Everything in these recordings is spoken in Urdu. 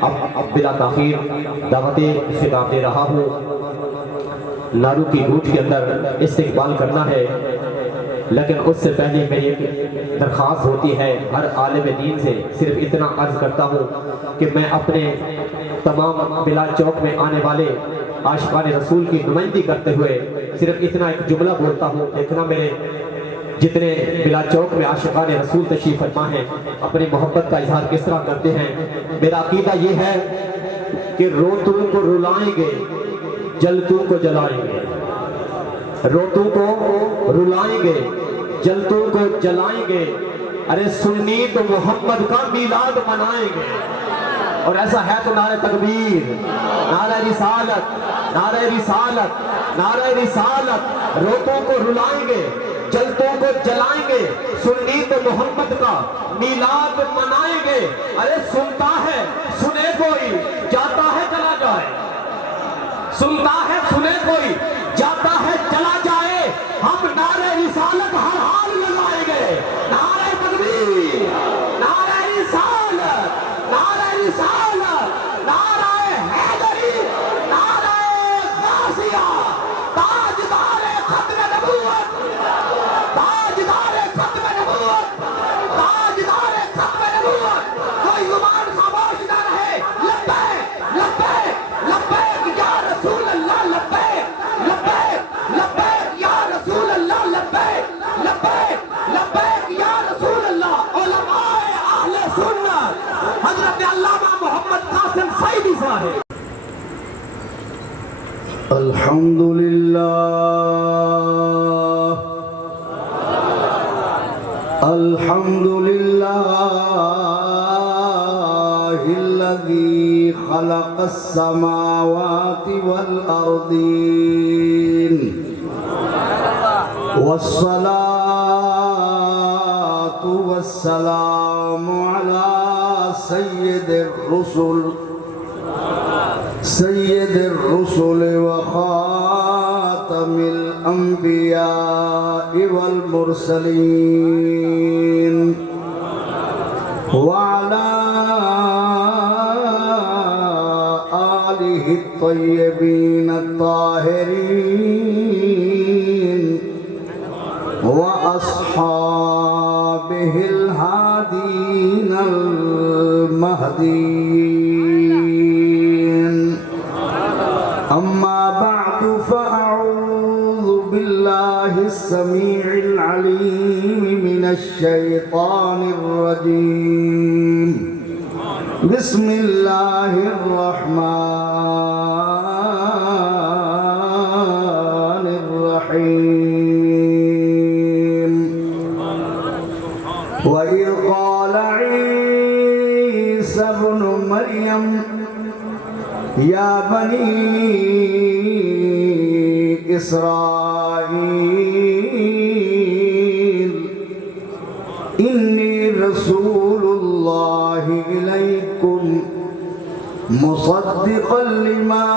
اب بلا تاخیر دعوت خطاب دے رہا ہوں۔ نارو کی گھوٹ کے اندر استقبال کرنا ہے، لیکن اس سے پہلے میری ایک درخواست ہوتی ہے ہر عالم دین سے، صرف اتنا عرض کرتا ہوں کہ میں اپنے تمام بلال چوک میں آنے والے عاشقان رسول کی نمائندگی کرتے ہوئے صرف اتنا ایک جملہ بولتا ہوں۔ دیکھنا میرے جتنے بلال چوک میں عاشقان رسول تشریف فرما ہیں اپنی محبت کا اظہار کس طرح کرتے ہیں۔ میرا عقیدہ یہ ہے کہ روتوں کو رلائیں گے، جلتوں کو جلائیں گے، روتوں کو رلائیں گے، جلتوں کو جلائیں گے، ارے سنی تو محمد کا میلاد منائیں گے۔ اور ایسا ہے تو نعرہ تکبیر، نعرہ رسالت، نعرہ رسالت، نعرہ رسالت۔ روتوں کو رلائیں گے، جلتوں کو جلائیں گے، سنی تو محمد کا میلاد منائیں گے۔ ارے سنتا ہے سنے کوئی، جاتا ہے چلا جائے، سنتا ہے سنے کوئی، جاتا ہے چلا جائے، ہم نعرہ رسالت ہر حال لگائیں گے۔ نعرہ تکبیر، نعرہ رسالت، نعرہ رسالت، نعرہ حیدری، نعرہ غازیہ، تاجدار ختم نبوت، تاجدار ختم نبوت، تاجدار ختم نبوت۔ کوئی زبان خاموش نہ رہے۔ لبیک لبیک لبیک یا رسول اللہ، لبیک لبیک لبیک یا رسول اللہ، لبیک لبیک لبیک یا رسول اللہ۔ علماء اہل سنت حضرت علامہ محمد قاسم سعیدی صاحب۔ الحمدللہ الحمدللہ الذی خلق السماوات والأرضین، والصلاة والسلام علی سید الرسل وخاتم الانبیاء والمرسلین، وعلى آلہ الطیبین الطاہرین، وأصحابه الهادين المهديين، أما بعد فأعوذ بالله السميع العليم من الشيطان الرجيم، بسم الله الرحمن الرحيم، وإذ قال عيسى ابن مريم يا بني إسرائيل إني رسول الله إليكم مصدقا لما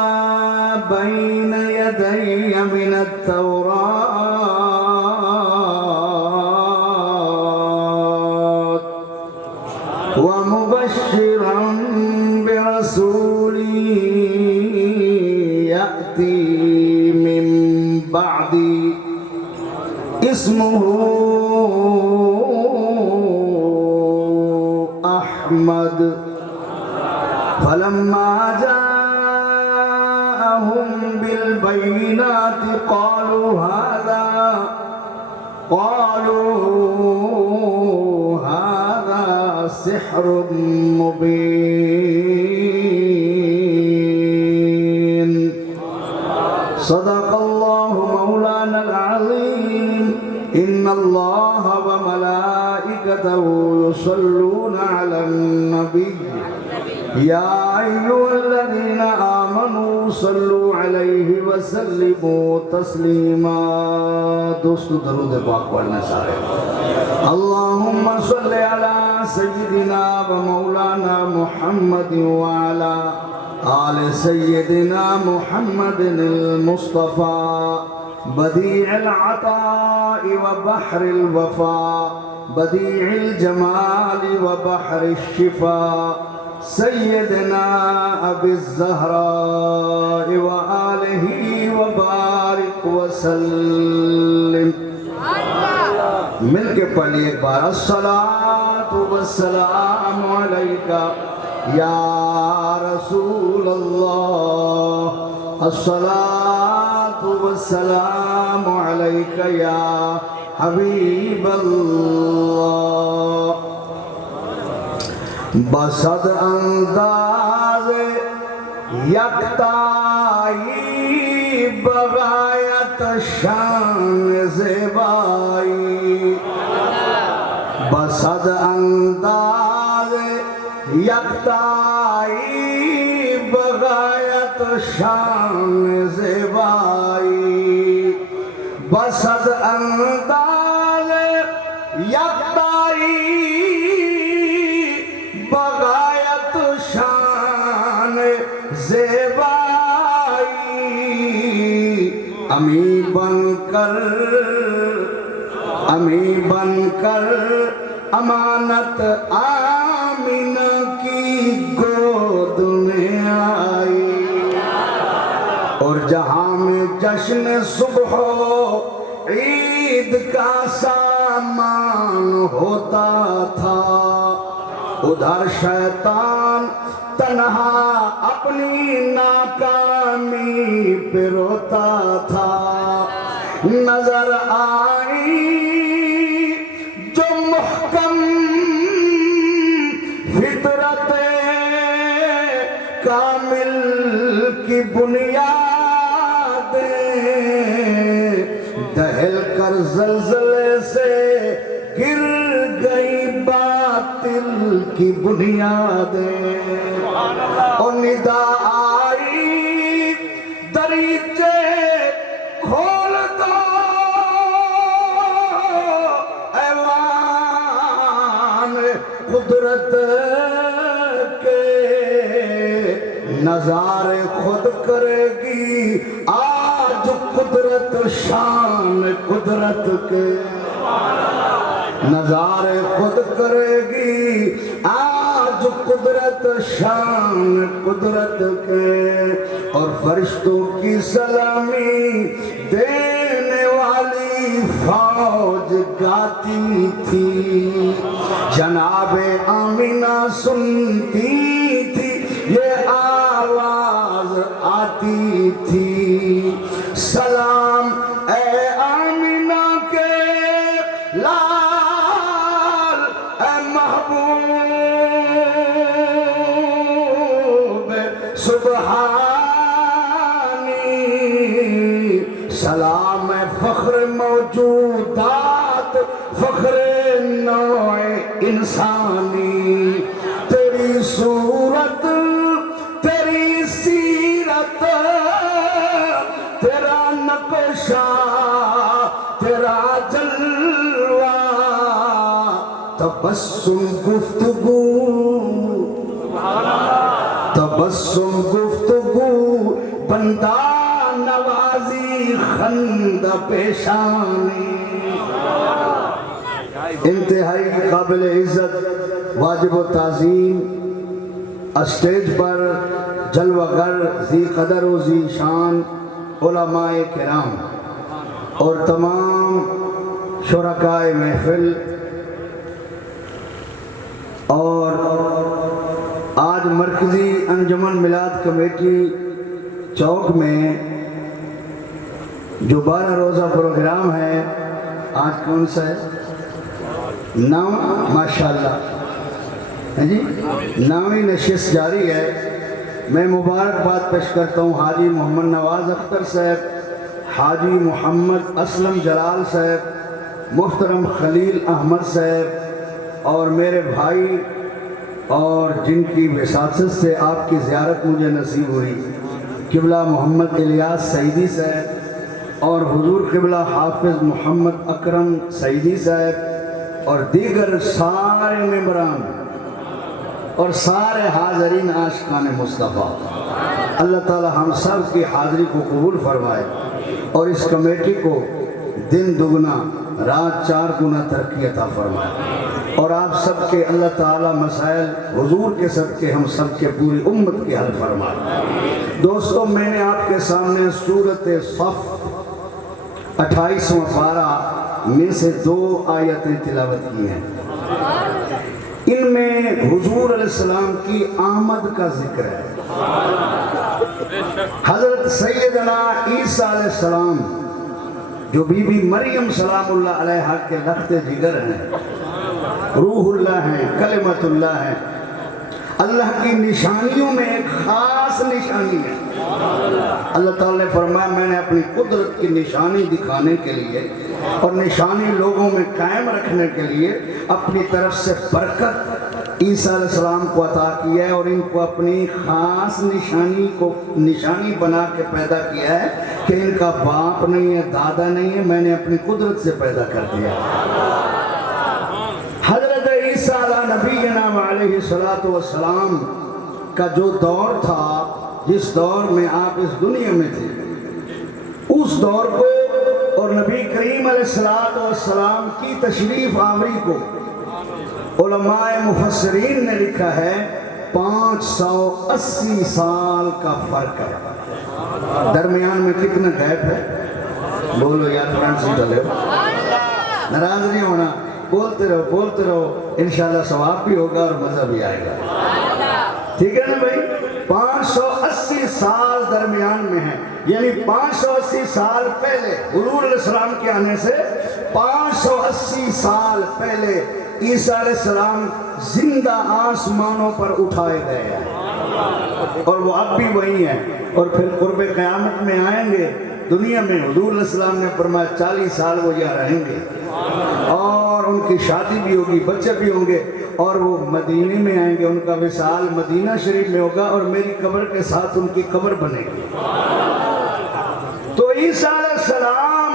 بين يدي من التوراة ومبشرا برسول يأتي من بعدي اسمه أحمد، فلما جاءهم بالبينات قالوا هذا سحر مبين۔ صدق الله مولانا العظيم۔ إن الله وملائكته يصلون على النبي يا أيها الذين آمنوا صلوا عليه وسلموا تسليما۔ دوست درود پاک پڑھنا سارے۔ اللهم صل على سيدنا ومولانا محمد وعلى آل سيدنا محمد المصطفى، بديع العطاء وبحر الوفاء، بديع الجمال وبحر الشفاء، سیدنا ابی الزہراء وآلہ وبارک وسلم. مل کے پڑھیے ایک بار. الصلاۃ والسلام علیک یا رسول اللہ. الصلاۃ والسلام علیک یا حبیب اللہ. بصد انداز یکتائی بغایت شان زیبائی. بصد انداز یکتائی بغایت شان زیبائی. بصد انداز یکتائی بغایت شان زیبائی. امی بن کر امانت آمینہ کی گود میں آئی. اور جہاں میں جشن صبح و عید کا سامان ہوتا تھا، ادھر شیطان تنہا اپنی ناکامی پہ روتا تھا. نظر آئی جو محکم فطرت کامل کی بنیادیں دہل کر زلزلے سے گر گئی باطل کی بنیادیں. اور ندا آئی دریچے کھول دو ایوان قدرت کے، نظارے خود کرے گی آج قدرت شان قدرت کے. نظارے خود کرے گی آج قدرت شان قدرت کے. اور فرشتوں کی سلامی دینے والی فوج گاتی تھی. جناب آمینہ سنتی تھی یہ آواز آتی تھی. سلام اے آمینہ کے لال، اے محبوب سبحانی. سلام اے فخر موجودات، فخر نوع انسانی. تیری صورت، تیری سیرت، تیرا نقشہ، تیرا جلوہ. تبسم گفتگو، تبسم گفتگو، بندہ نوازی خندہ پیشانی. انتہائی قابل عزت، واجب و تعظیم، اسٹیج پر جلوہ گر، ذی قدر و ذی شان علماء کرام اور تمام شرکائے محفل. اور آج مرکزی انجمن میلاد کمیٹی چوک میں جو 12 روزہ پروگرام ہے، آج کون سا ہے؟ 9 ماشاءاللہ جی 9ویں نشست جاری ہے. میں مبارکباد پیش کرتا ہوں حاجی محمد نواز اختر صاحب، حاجی محمد اسلم جلال صاحب، محترم خلیل احمد صاحب، اور میرے بھائی اور جن کی وساطت سے آپ کی زیارت مجھے نصیب ہوئی، قبلہ محمد الیاس سعیدی صاحب، اور حضور قبلہ حافظ محمد اکرم سعیدی صاحب، اور دیگر سارے ممبران اور سارے حاضرین عاشقان مصطفیٰ. اللہ تعالی ہم سب کی حاضری کو قبول فرمائے اور اس کمیٹی کو دن دگنا رات 4 گنا ترقی عطا فرمائے. اور آپ سب کے اللہ تعالیٰ مسائل حضور کے صدقے ہم سب کے پوری امت کے حل فرمائے۔ دوستو، میں نے آپ کے سامنے سورۃ صف 28واں پارہ میں سے 2 آیتیں تلاوت کی ہیں۔ ان میں حضور علیہ السلام کی آمد کا ذکر ہے۔ حضرت سیدنا عیسیٰ علیہ السلام جو بی بی مریم سلام اللہ علیہا کے لخت جگر ہیں، روح اللہ ہیں، کلمت اللہ ہیں، اللہ کی نشانیوں میں ایک خاص نشانی ہے۔ اللہ تعالیٰ نے فرمایا میں نے اپنی قدرت کی نشانی دکھانے کے لیے اور نشانی لوگوں میں قائم رکھنے کے لیے اپنی طرف سے برکت عیسیٰ علیہ السلام کو عطا کیا ہے، اور ان کو اپنی خاص نشانی بنا کے پیدا کیا ہے کہ ان کا باپ نہیں ہے، دادا نہیں ہے، میں نے اپنی قدرت سے پیدا کر دیا۔ حضرت عیسیٰ علیہ نبینا علیہ السلام کا جو دور تھا، جس دور میں آپ اس دنیا میں تھے، اس دور کو اور نبی کریم علیہ السلام کی تشریف آوری کو علماء مفسرین نے لکھا ہے 580 سال کا فرق ہے۔ درمیان میں کتنا گیپ ہے؟ بولو یار، فرنٹ سے چلے، ناراض نہیں ہونا، بولتے رہو، انشاءاللہ ثواب بھی ہوگا اور مزہ بھی آئے گا، ٹھیک ہے نا بھائی؟ 580 سال درمیان میں ہیں، یعنی 580 سال پہلے حضور علیہ السلام کے آنے سے 580 سال پہلے عیسیٰ علیہ السلام زندہ آسمانوں پر اٹھائے گئے ہیں، اور وہ اب بھی وہی ہیں، اور پھر قرب قیامت میں آئیں گے دنیا میں۔ حضور علیہ السلام نے فرمایا 40 سال وہ یہاں رہیں گے، اور ان کی شادی بھی ہوگی، بچے بھی ہوں گے، اور وہ مدینے میں آئیں گے، ان کا وصال مدینہ شریف میں ہوگا، اور میری قبر کے ساتھ ان کی قبر بنے گی۔ تو عیسیٰ علیہ السلام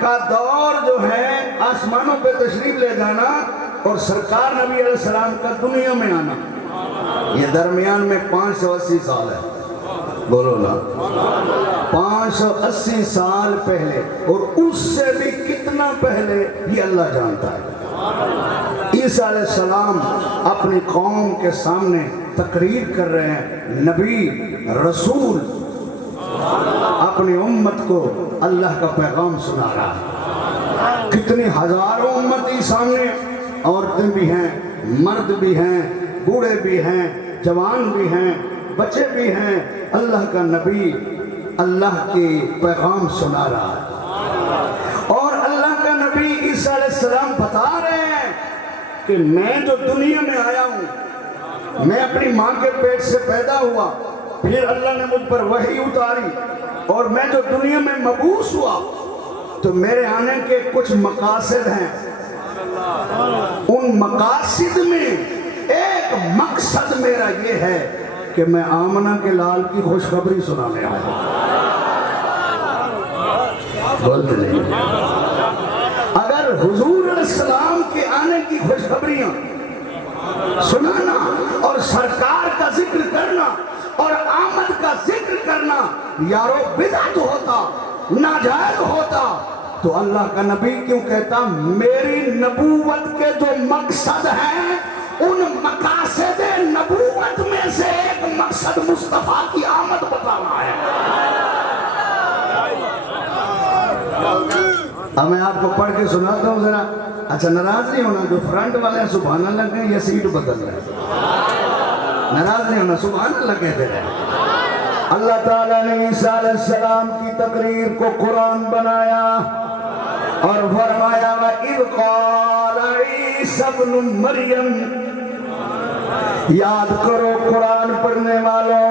کا دور جو ہے آسمانوں پہ تشریف لے جانا اور سرکار نبی علیہ السلام کا دنیا میں آنا، یہ درمیان میں 580 سال ہے، بولو نا، 580 سال پہلے، اور اس سے بھی کتنا پہلے یہ اللہ جانتا ہے۔ عیسیٰ علیہ السلام اپنی قوم کے سامنے تقریر کر رہے ہیں، نبی رسول اپنی امت کو اللہ کا پیغام سنا رہا ہے۔ کتنی ہزاروں امتی سامنے، عورتیں بھی ہیں، مرد بھی ہیں، بوڑھے بھی ہیں، جوان بھی ہیں، بچے بھی ہیں، اللہ کا نبی اللہ کے پیغام سنا رہا ہے، اور اللہ کا نبی عیسیٰ علیہ السلام بتا رہے ہیں کہ میں جو دنیا میں آیا ہوں، میں اپنی ماں کے پیٹ سے پیدا ہوا، پھر اللہ نے مجھ پر وحی اتاری، اور میں جو دنیا میں مبعوث ہوا، تو میرے آنے کے کچھ مقاصد ہیں۔ ان مقاصد میں ایک مقصد میرا یہ ہے کہ میں آمنہ کے لال کی خوشخبری سنانے آیا۔ بولتے نہیں، اگر حضور علیہ السلام کے آنے کی خوشخبریاں سنانا اور سرکار کا ذکر کرنا اور آمد کا ذکر کرنا یارو بدعت ہوتا، ناجائز ہوتا، تو اللہ کا نبی کیوں کہتا میری نبوت کے جو مقصد ہیں ان مقاصد نبوت میں سے ایک مقصد مصطفیٰ کی آمد بتانا ہے۔ اب میں آپ کو پڑھ کے سناتا ہوں ذرا، اچھا ناراض نہیں ہونا، جو فرنٹ والے ہیں سبحان اللہ کہیں یا سیٹ بدل رہے ہیں، ناراض نہیں ہونا، سبحان اللہ کہتے رہے۔ اللہ تعالیٰ نے عیسیٰ علیہ السلام کی تقریر کو قرآن بنایا اور فرمایا وَإِذْ قَالَ عِيسَى ابْنُ مَرْيَمَ، یاد کرو قرآن پڑھنے والوں،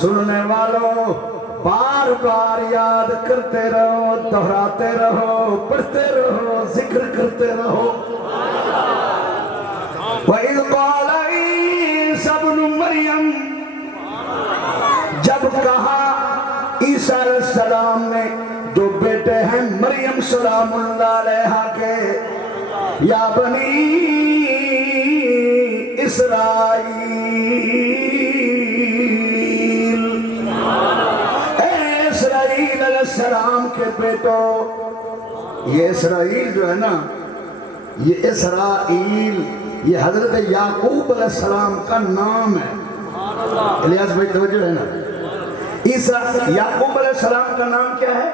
سننے والوں، بار بار یاد کرتے رہو، دہراتے رہو، پڑھتے رہو، ذکر کرتے رہو۔ وَإِذْ قَالَ عِيسَى ابْنُ مَرْيَمَ، جب کہا عیسیٰ علیہ السلام نے، جو بیٹے ہیں مریم سلام اللہ علیہا کے، یا بنی اسرائیل، اے اسرائیل علیہ السلام کے بیٹو، یہ اسرائیل جو ہے نا، یہ اسرائیل یہ حضرت یعقوب علیہ السلام کا نام ہے. الیاس بھائی توجہ ہے نا. یعقوب علیہ السلام کا نام کیا ہے؟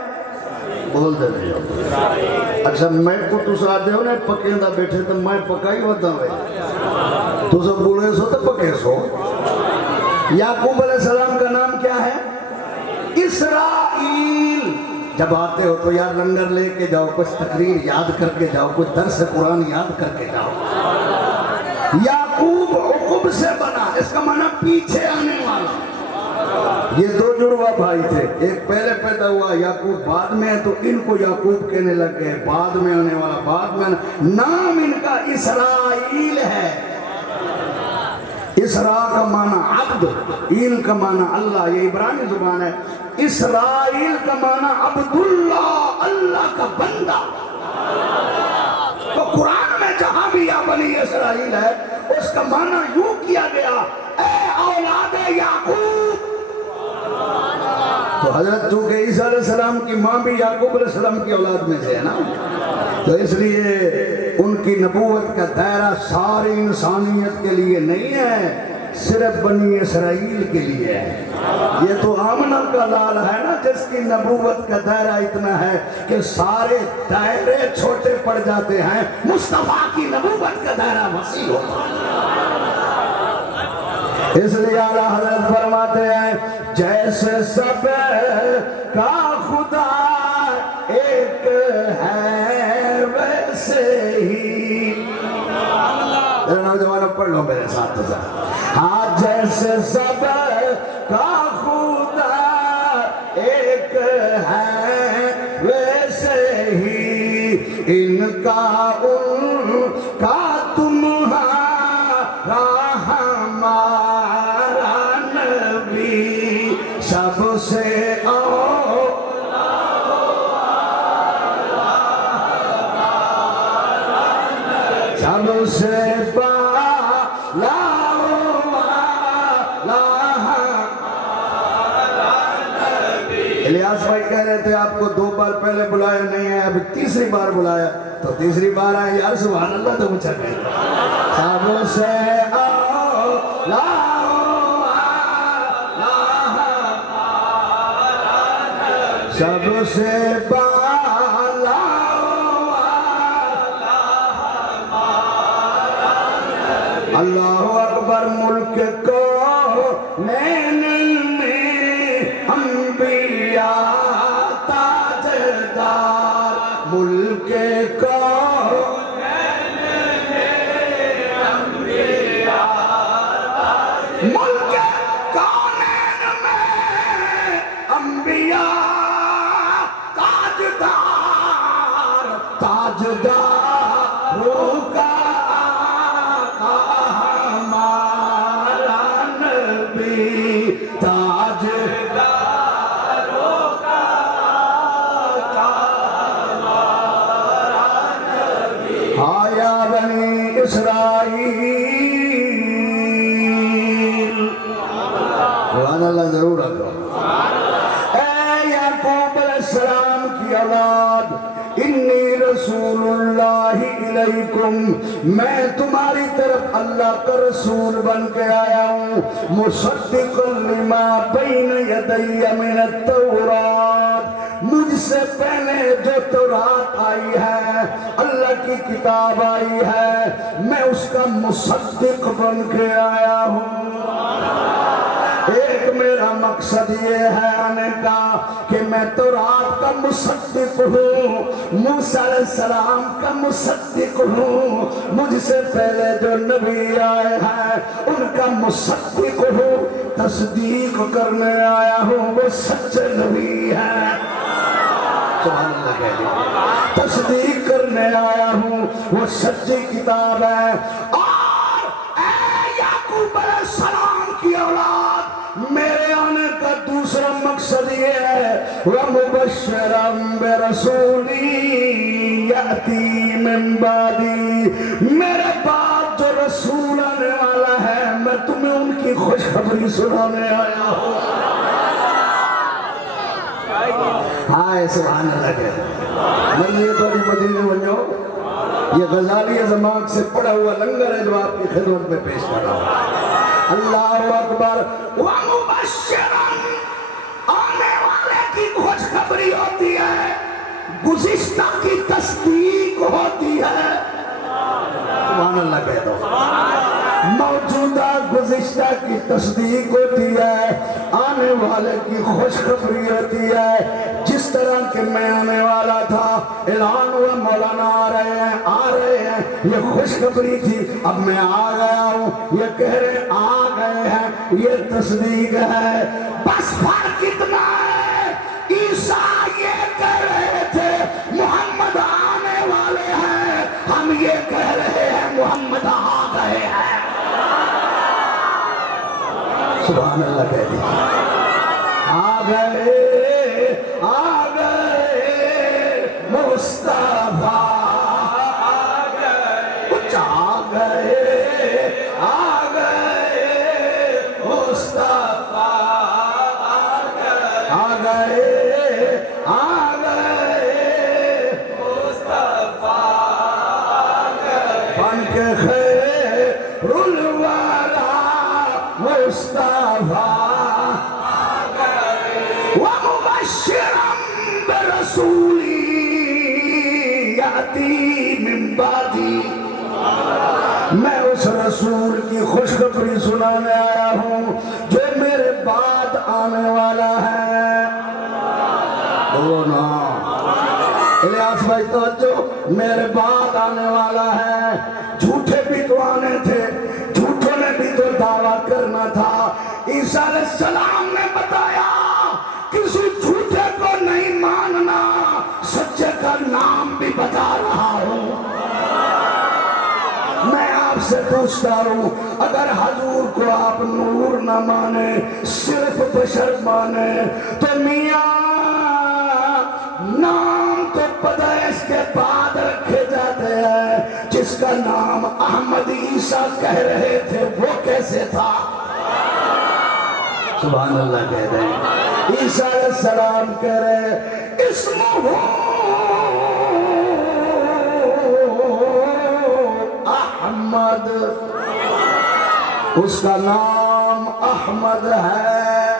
بول دے رہے. اچھا میں کو تو ساتھ ہو نا پکے دا بیٹھے تو میں پکائی ہوتا ہوں تو سب بولے سو تو پکے سو. یعقوب علیہ السلام کا نام کیا ہے؟ اسرائیل. جب آتے ہو تو یار لنگر لے کے جاؤ, کچھ تقریر یاد کر کے جاؤ, کچھ درس قرآن یاد کر کے جاؤ. یعقوب عقب سے بنا, اس کا معنی پیچھے آنے والا. یہ دو جڑوا بھائی تھے, ایک پہلے پیدا ہوا یعقوب بعد میں, تو ان کو یعقوب کہنے لگ گئے, بعد میں آنے والا, بعد میں نام ان کا اسرائیل ہے. اسراء کا معنی عبد, ایل کا معنی اللہ, یہ عبرانی زبان ہے. اسرائیل کا معنی عبداللہ, اللہ کا بندہ. تو قرآن میں جہاں بھی یا بنی اسرائیل ہے اس کا معنی یوں کیا گیا, اے اولاد یعقوب. تو حضرت چونکہ عیسیٰ علیہ السلام کی ماں بھی یعقوب علیہ السلام کی اولاد میں سے ہے نا, تو اس لیے ان کی نبوت کا دائرہ ساری انسانیت کے لیے نہیں ہے, صرف بنی اسرائیل کے لیے ہے. یہ تو آمنہ کا لال ہے نا جس کی نبوت کا دائرہ اتنا ہے کہ سارے دائرے چھوٹے پڑ جاتے ہیں, مصطفیٰ کی نبوت کا دائرہ وسیع ہوتا ہے. اس لیے اعلیٰ حضرت فرماتے ہیں جیسے سب کا خدا ایک ہے ویسے ہی. نوجوانوں پڑھ لو میرے ساتھ. ہاں جیسے سب کا خدا ایک ہے ویسے ہی ان کا ان کا تمہارا ہمارا نبی سب سے سب سے الیاس بھائی کہہ رہے تھے آپ کو 2 بار پہلے بلایا نہیں ہے, اب تیسری بار بلایا, تو تیسری بار آئے یار سبحان اللہ تو مجھے کہتے سب سے سب سے بالا اللہ اکبر. ملک کو نین میں انبیاء تاجدار, ملک کو نین میں انبیاء, ملک کو نین میں انبیاء تاجدار, تاجداروں کا اسرائیل. سبحان اللہ ضرور رکھو. اے یعقوب علیہ السلام کی اولاد, انی رسول اللہ علیکم, میں تمہاری طرف اللہ کا رسول بن کے آیا ہوں, مصدقا لما بین یدی من التورات, مجھ سے پہلے جو تورات آئی ہے, اللہ کی کتاب آئی ہے, میں اس کا مصدق بن کے آیا ہوں. ایک میرا مقصد یہ ہے آنے کا کہ میں تورات کا مصدق ہوں, موسیٰ علیہ السلام کا مصدق ہوں, مجھ سے پہلے جو نبی آئے ہیں ان کا مصدق ہوں, تصدیق کرنے آیا ہوں وہ سچے نبی ہیں. سبحان اللہ کہہ دیں. تصدیق کرنے آیا ہوں وہ سچی کتاب ہے. اور اے یعقوب علیہ السلام کی اولاد, میرے آنے کا دوسرا مقصد یہ ہے وَمُبَشِّرًا بِرَسُولٍ يَأْتِي مِن بَعْدِي, میرے بعد جو رسول آنے والا ہے میں تمہیں ان کی خوشخبری سنانے آیا ہوں. ہائے سبحان اللہ کہہ. مرضی تو مدینے بن جاؤ, یہ غزالی زمان سے پڑھا ہوا لنگر ہے جو آپ کی خدمت میں پیش کر رہا ہوں۔ اللہ اکبر۔ وَمُبَشِّرًا، آنے والے کی خوشخبری ہوتی ہے، گزشتہ کی تصدیق ہوتی ہے۔ سبحان اللہ کہہ دو۔ موجودہ گزشتہ کی تصدیق ہوتی ہے، آنے والے کی خوشخبری ہوتی ہے۔ جس طرح کہ میں آنے والا تھا، اعلان ہوا مولانا آ رہے ہیں، یہ خوشخبری تھی، اب میں آ گیا ہوں، یہ کہہ رہے آ گئے ہیں، یہ تصدیق ہے۔ بس فرق اتنا ہے، عیسیٰ یہ کہہ رہے تھے محمد آنے والے ہیں، ہم یہ کہہ رہے ہیں محمد آ گئے ہیں۔ سبحان اللہ کہہ دی۔ آ گئے مصطفیٰ، آ گئے مصطفیٰ، آ گئے مصطفیٰ، بن کے خیر الورا مصطفیٰ، وَمُبَشِّرًا بِرَسُولٍ یَأْتِی مِن بَعْدِی، میں اس رسول کی خوشخبری سنانے آیا ہوں جو میرے بعد آنے والا ہے۔ بولو نا الیاس بھائی توجہ، میرے بعد آنے والا ہے۔ جھوٹے بھی تو آنے تھے، جھوٹوں نے بھی تو دعویٰ کرنا تھا۔ عیسیٰ علیہ السلام نے بتایا کسی جھوٹے کو نہیں ماننا، سچے کا نام بھی بتا رہا ہوں۔ میں آپ سے پوچھتا ہوں، اگر حضور کو آپ نور نہ مانے، صرف بشر مانے، تو میاں نام تو پیدائش کے بعد رکھے جاتے ہیں، جس کا نام احمد عیسیٰ کہہ رہے تھے وہ کیسے تھا؟ سبحان اللہ کہہ رہے ہیں۔ عیسیٰ علیہ السلام کہہ رہے اسمہ احمد، اس کا نام احمد ہے۔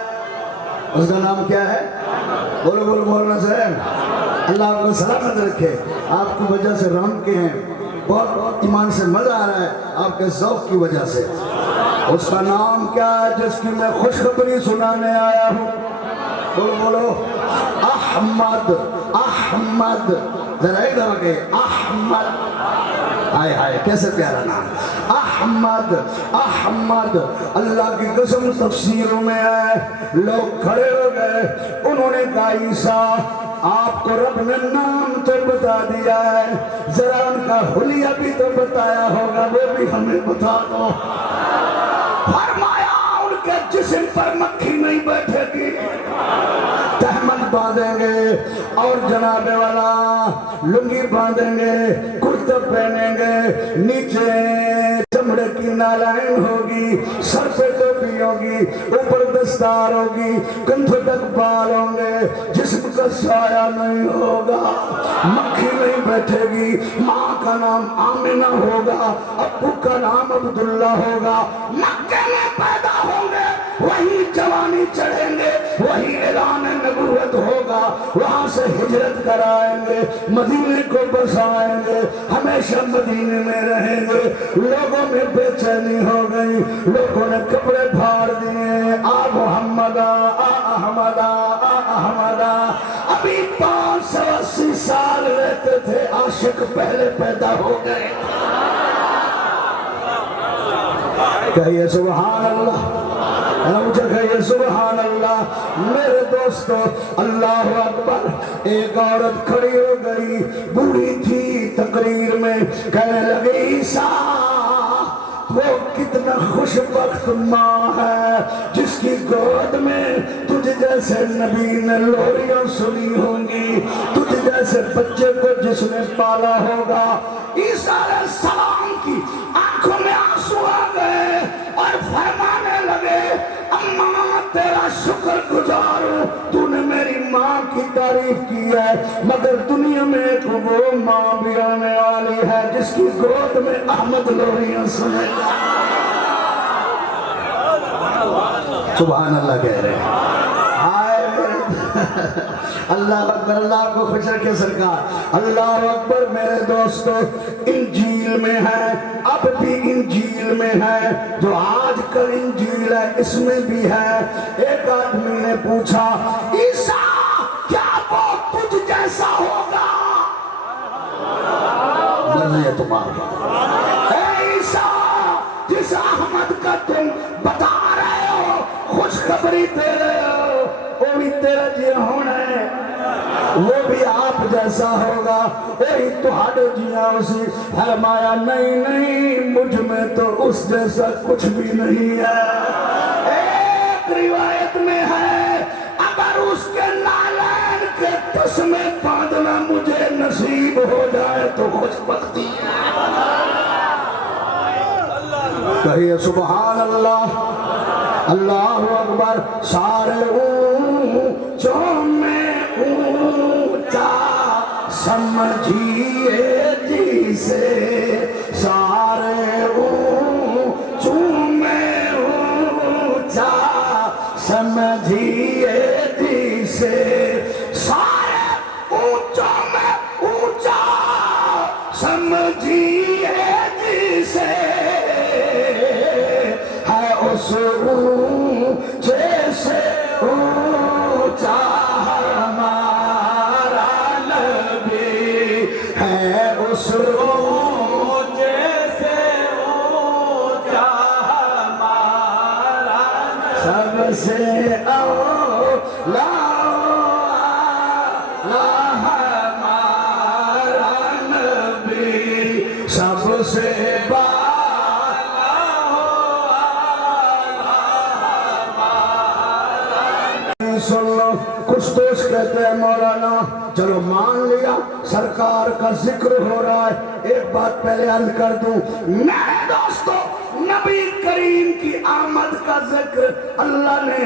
اس کا نام کیا ہے؟ بولو بولو مولانا صاحب، اللہ آپ کو سلامت رکھے۔ آپ کی وجہ سے رحم کے ہیں، بہت ایمان سے مزہ آ رہا ہے آپ کے ذوق کی وجہ سے۔ اس کا نام کیا ہے جس کی میں خوشخبری سنانے آیا ہوں؟ بولو بولو احمد، احمد، ذرا ایک دفعہ کہ احمد، آئے آئے کیسے پیارا نام، احمد، احمد۔ اللہ کی قسم تفسیروں میں ہے، لوگ کھڑے ہو گئے، انہوں نے کہا عیسیٰ آپ کو رب نے نام تو بتا دیا ہے، ذرا ان کا حلیہ بھی تو بتایا ہوگا، وہ بھی ہمیں بتا دو۔ فرمایا ان کے جسم پر مکھی نہیں بیٹھے گی، تہمت باندھیں گے اور جناب والا لنگی باندھیں گے، کرتا پہنیں گے، نیچے چمڑے کی نالائن ہوگی، سر پہ ٹوپی ہوگی، اوپر دستار ہوگی، کندھوں تک بال ہوں گے، جسم کا سایہ نہیں ہوگا، مکھی نہیں بیٹھے گی، ماں کا نام آمنہ ہوگا، ابو کا نام عبداللہ ہوگا، مکے میں پیدا ہوں گے، وہی جوانی چڑھیں گے، وہی اعلان نبوت ہوگا، وہاں سے ہجرت کرائیں گے، مدینے کو بسائیں گے، ہمیشہ مدینے میں رہیں گے۔ لوگوں میں بے چینی ہو گئی، لوگوں نے کپڑے پھاڑ دیے، آ محمد آ احمد آ احمد آ۔ ابھی 580 سال رہتے تھے، عاشق پہلے پیدا ہو گئے۔ کہیے سبحان اللہ، مجھے کہیے سبحان اللہ۔ میرے دوستو اللہ اکبر، ایک عورت کھڑی ہو گئی، بوڑھی تھی، تقریر میں کہنے لگی عیسیٰ وہ کتنا خوش بخت ماں ہے جس کی گود میں تجھ جیسے نبی نے لوریاں سنی ہوں گی، تجھ جیسے بچے کو جس نے پالا ہوگا۔ عیسیٰ علیہ السلام کی آنکھوں میں آنسو آ گئے اور فرمانے لگے اماں تیرا شکر گزار ہوں، تو نے میری ماں کی تعریف کی ہے، مگر دنیا میں ایک وہ ماں بھی آنے والی ہے جس کی گود میں احمد لوریاں سنے گا۔ سبحان اللہ کہہ رہے ہیں۔ اللہ اکبر، اللہ کو خوش رکھے سرکار۔ اللہ اکبر میرے دوستو، انجیل میں ہے، اب بھی انجیل میں ہے، جو آج کل انجیل ہے اس میں بھی ہے۔ ایک آدمی نے پوچھا، عیسیٰ کیا وہ تجھ جیسا ہوگا؟ مرضی ہے تمہاری۔ اے عیسیٰ جس احمد کا تم بتا رہے ہو، خوشخبری دے رہے ہو، وہ بھی تیرا جی ہونا ہے، وہ بھی آپ جیسا ہوگا، وہی تہاڈے جیاں اسی۔ فرمایا نہیں نہیں، مجھ میں تو اس جیسا کچھ بھی نہیں ہے۔ ایک روایت میں ہے، اگر اس کے نالین کے پس میں باندھنا مجھے نصیب ہو جائے تو خوش بختی ہے۔ کہیے سبحان اللہ، اللہ اکبر۔ سارے اونچوں میں اونچا سمجھیے جسے، سارے اونچوں میں اونچا سمجھیے جسے، سارے اونچوں میں اونچا سمجھیے جسے، ہے اس اونچے سے اونچا ہمارا نبی، ہے اس اونچے سے اونچا ہمارا نبی، سب سے اولا ہمارا نبی، سب سے سنو۔ کچھ دوست کہتے ہیں مولانا چلو مان لیا سرکار کا ذکر ہو رہا ہے، ایک بات پہلے عرض کر دوں میرے دوستو، نبی کریم کی آمد کا ذکر اللہ نے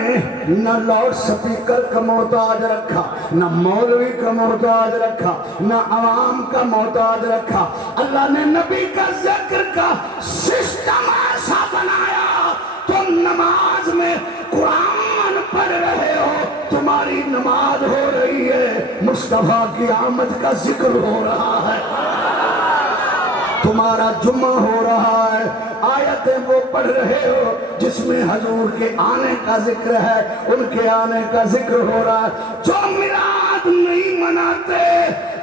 نہ لاؤڈ سپیکر کا محتاج رکھا، نہ مولوی کا محتاج رکھا، نہ عوام کا محتاج رکھا۔ اللہ نے نبی کا ذکر کا سسٹم ایسا بنایا، تم نماز میں قرآن پڑھ رہے ہو، تمہاری نماز ہو رہی ہے، مصطفیٰ کی آمد کا ذکر ہو رہا ہے، تمہارا جمعہ ہو رہا ہے، آیتیں وہ پڑھ رہے ہو جس میں حضور کے آنے کا ذکر ہے، ان کے آنے کا ذکر ہو رہا ہے۔ جو میلاد نہیں مناتے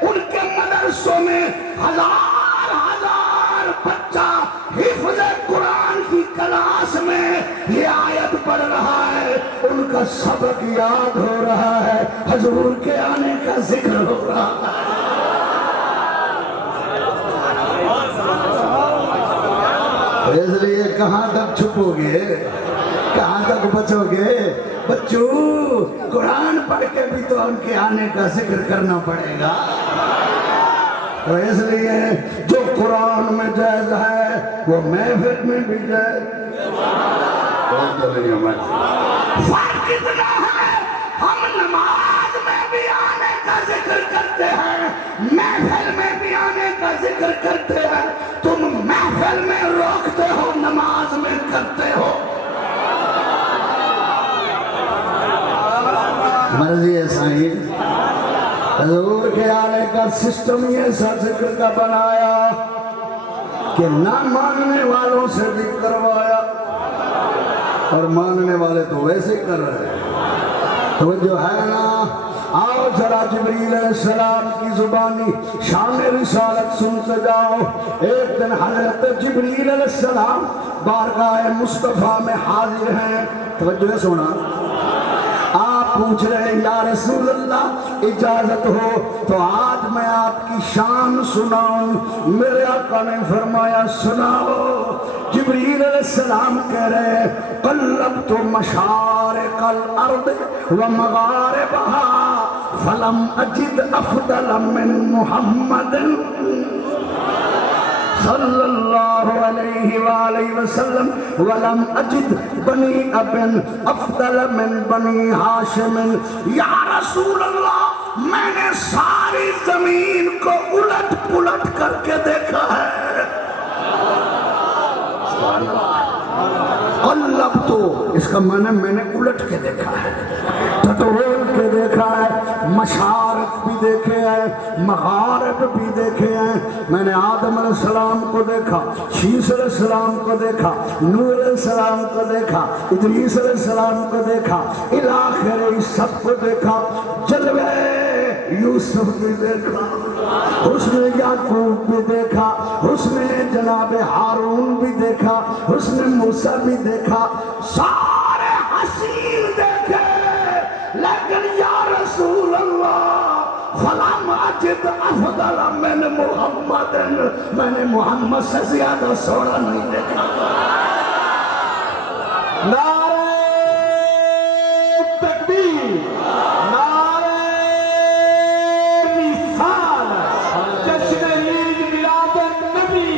ان کے مدرسوں میں ہزار ہزار بچہ حفظ قرآن کی کلاس میں یہ آیت پڑھ رہا ہے، ان کا سبق یاد ہو رہا ہے، حضور کے آنے کا ذکر ہو رہا ہے۔ اس لیے کہاں تک چھپو گے، کہاں تک بچو گے؟ بچوں قرآن پڑھ کے بھی تو ان کے آنے کا ذکر کرنا پڑے گا۔ تو اس لیے جو قرآن میں جائز ہے وہ محفل میں بھی جائز۔ فرق اتنا ہے، ہم نماز میں بھی آنے کا ذکر کرتے ہیں، محفل میں بھی آنے کا ذکر کرتے ہیں، تم محفل میں روکتے ہو، نماز میں کرتے ہو۔ مرضی ہے صحیح، حضور کے آنے کا سسٹم یہ ایسا ذکر کا بنایا کہ نہ ماننے والوں سے بھی کروایا، اور ماننے والے تو ویسے ہی کر رہے ہیں۔ تو جو ہے نا، آؤ ذرا جبریل علیہ السلام کی زبانی شان رسالت سنتے جاؤ۔ ایک دن حضرت جبریل علیہ السلام بارگاہ مصطفیٰ میں حاضر ہیں، توجہ ہے سونا، آپ پوچھ رہے ہیں یا رسول اللہ اجازت ہو تو آج میں آپ کی شان سناؤں؟ میرے آقا نے فرمایا سناؤ۔ جبریل علیہ السلام کہہ رہے ہیں قلبت مشارق الارض ومغاربها فلم اجد افضل من محمد صلی اللہ علیہ وآلہ وسلم ولم اجد بنی ابن افضل من بنی ہاشم یا رسول اللہ میں نے ساری زمین کو الٹ پلٹ کر کے دیکھا ہے قلب تو اس کا معنی میں نے الٹ کے دیکھا ہے ٹٹول کے دیکھا ہے مشارق بھی دیکھے ہیں مغارب بھی دیکھے ہیں میں نے آدم علیہ السلام کو دیکھا شیس علیہ السلام کو دیکھا نوح علیہ السلام کو دیکھا ادریس علیہ السلام کو دیکھا الاخر اس سب کو دیکھا جلوے یوسف بھی دیکھا حسن یعقوب بھی دیکھا حسن جناب ہارون بھی دیکھا حسن موسیٰ بھی دیکھا سارے حسین دیکھے لیکن یا رسول اللہ فلم اجد افضل من محمد میں نے محمد سے زیادہ سونا نہیں دیکھا نعرہ تکبیر نعرہ رسالت جشن عید میلاد النبی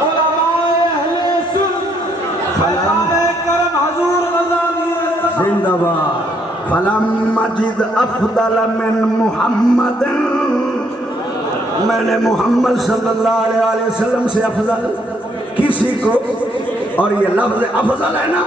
علماء اہل سنت خیال کرم حضور غزالی زندہ باد فلم اجد افضل من محمد میں نے محمد صلی اللہ علیہ وسلم سے افضل کسی کو اور یہ لفظ افضل ہے نا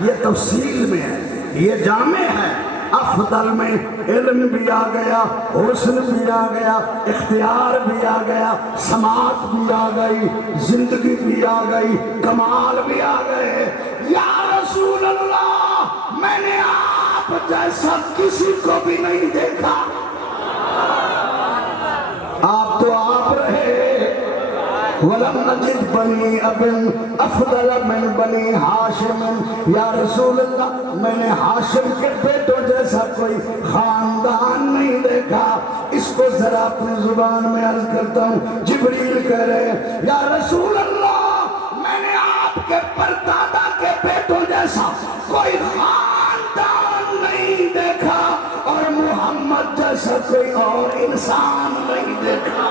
یہ تفصیل میں ہے یہ جامع ہے افضل میں علم بھی آ گیا حسن بھی آ گیا اختیار بھی آ گیا سماعت بھی آ گئی زندگی بھی آ گئی کمال بھی آ گئے یا رسول اللہ میں نے آپ جیسا کسی کو بھی نہیں دیکھا آپ تو آپ رہے وَلَمْ نَجِدْ بَنِي أَبٍ أَفْضَلَ مِنْ بَنِي ہاشم یا رسول اللہ میں نے ہاشم کے بیٹوں جیسا کوئی خاندان نہیں دیکھا اس کو ذرا اپنی زبان میں عرض کرتا ہوں جبریل کہہ رہے ہیں یا رسول اللہ میں نے آپ کے پردادا کے بیٹوں جیسا کوئی خاندان نہیں دیکھا اور محمد جیسا کوئی اور انسان نہیں دیکھا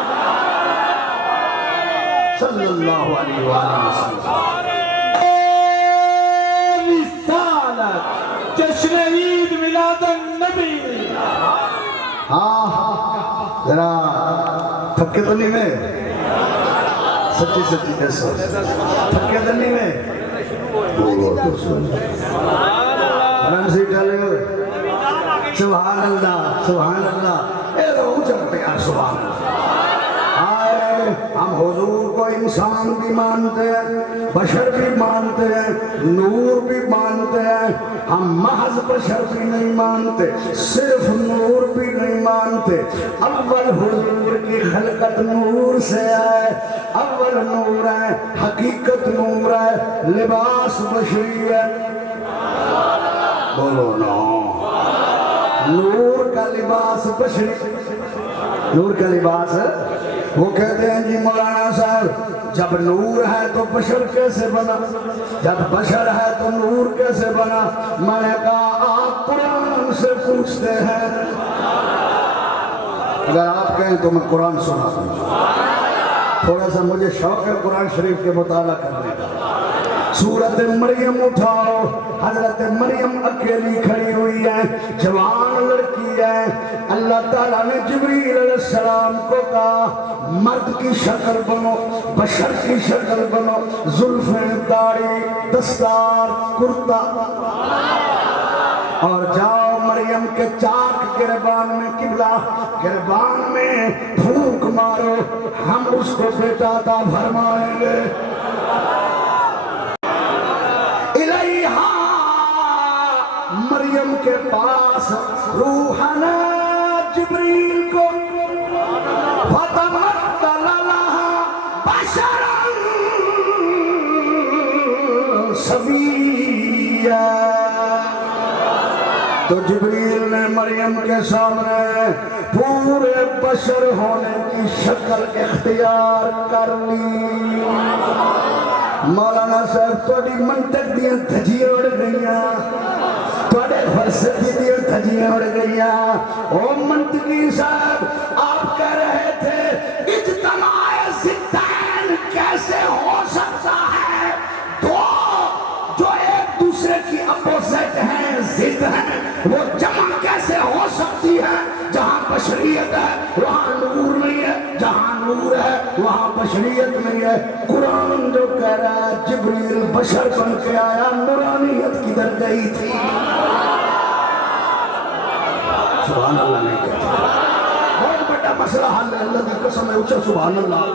صلی اللہ علیہ وآلہ وسلم رسالت جشن عید میلاد النبی ہاں ذرا تھکے تو نہیں میں سچی سچی کیسا تھکے تو نہیں میں بولو تو سن رن سے ڈالے ہوئے سبحان اللہ اے روح چلتے ہیں سبحان اللہ ہم حضور کو انسان بھی مانتے ہیں بشر بھی مانتے ہیں نور بھی مانتے ہیں ہم محض بشر بھی نہیں مانتے صرف نور بھی نہیں مانتے اول حضور کی خلقت نور سے ہے اول نور ہے حقیقت نور ہے لباس بشری ہے بولو نا نور کا لباس بشری نور کا لباس ہے وہ کہتے ہیں جی مولانا صاحب جب نور ہے تو بشر کیسے بنا جب بشر ہے تو نور کیسے بنا میں نے کہا آپ قرآن سے پوچھتے ہیں اگر آپ کہیں تو میں قرآن سنا دوں تھوڑا سا مجھے شوق ہے قرآن شریف کے مطالعہ کرنے کا سورت مریم اٹھاؤ حضرت مریم اکیلی کھڑی ہوئی ہے جوان لڑکی ہے اللہ تعالیٰ نے جبریل علیہ السلام کو کہا مرد کی شکل بنو بشر کی شکل بنو زلفیں داڑھی دستار کرتا اور جاؤ مریم کے چاک گربان میں قبلہ گربان میں پھونک مارو ہم اس کو بیٹا عطا فرمائیں گے مریم کے پاس روحنا جبریل کو فتمثل لها بشرا سویا تو جبریل نے مریم کے سامنے پورے بشر ہونے کی شکل اختیار کر لی مولانا صاحب توڑی منطق دیا دھجی اڑ گئیاں توڑے فلسفی دیا دھجی اڑ گئیاں او منطقی صاحب آپ کہہ رہے تھے اجتماع ضدین کیسے وہ جمع کیسے ہو سکتی ہے جہاں بشریت ہے وہاں نور نہیں ہے، جہاں نور ہے وہاں بشریت نہیں ہے؟ قرآن جو کہہ رہا ہے جبریل بشر بن کے آیا، نورانیت کدھر گئی تھی؟ سبحان اللہ نہیں کہتے، بہت بڑا مسئلہ حل ہے، اللہ کی قسم ہے، اچھا سبحان اللہ۔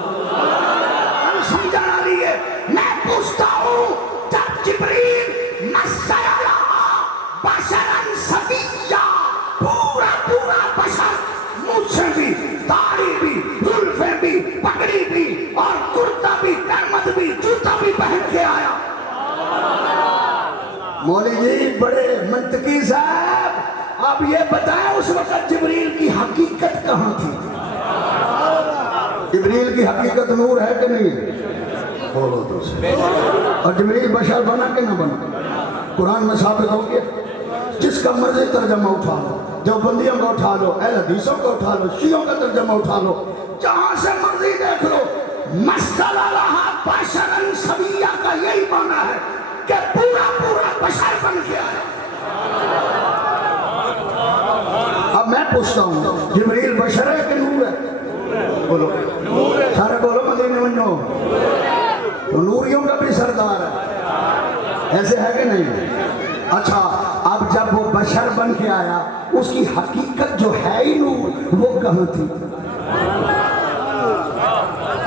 ہم سمجھانا لیے میں پوچھتا ہوں، جب جبریل مسئلہ بشرن سبیہ، پورا پورا بشر، مجھے بھی، داڑھی بھی، زلفیں بھی، پگڑی بھی، اور کرتا بھی، کمد بھی، جوتا بھی پہن کے آیا۔ مولوی جی بڑے منطقی صاحب، آپ یہ بتائیں اس وقت جبریل کی حقیقت کہاں تھی؟ جبریل کی حقیقت نور ہے کہ نہیں؟ بولو تو سے۔ اور جبریل بشر بنا کہ نہ بنا؟ قرآن میں ثابت ہو گیا۔ جس کا مرضی ترجمہ اٹھا لو، دیوبندیوں کو اٹھا لو، اہل حدیثوں کو اٹھا لو، شیعوں کا ترجمہ اٹھا لو، جہاں سے مرضی دیکھ لو، مسئلہ رہا بشرن سویہ کا یہی معنی ہے کہ پورا پورا بشر بن کے آیا۔ اب میں پوچھتا ہوں، جبریل بشر ہے کہ نور ہے؟ بولو سارے بولو، مدینے منجو تو نوریوں کا بھی سردار ہے، ایسے ہے کہ نہیں؟ اچھا، اب جب وہ بشر بن کے آیا، اس کی حقیقت جو ہے ہی نور، وہ کہاں تھی؟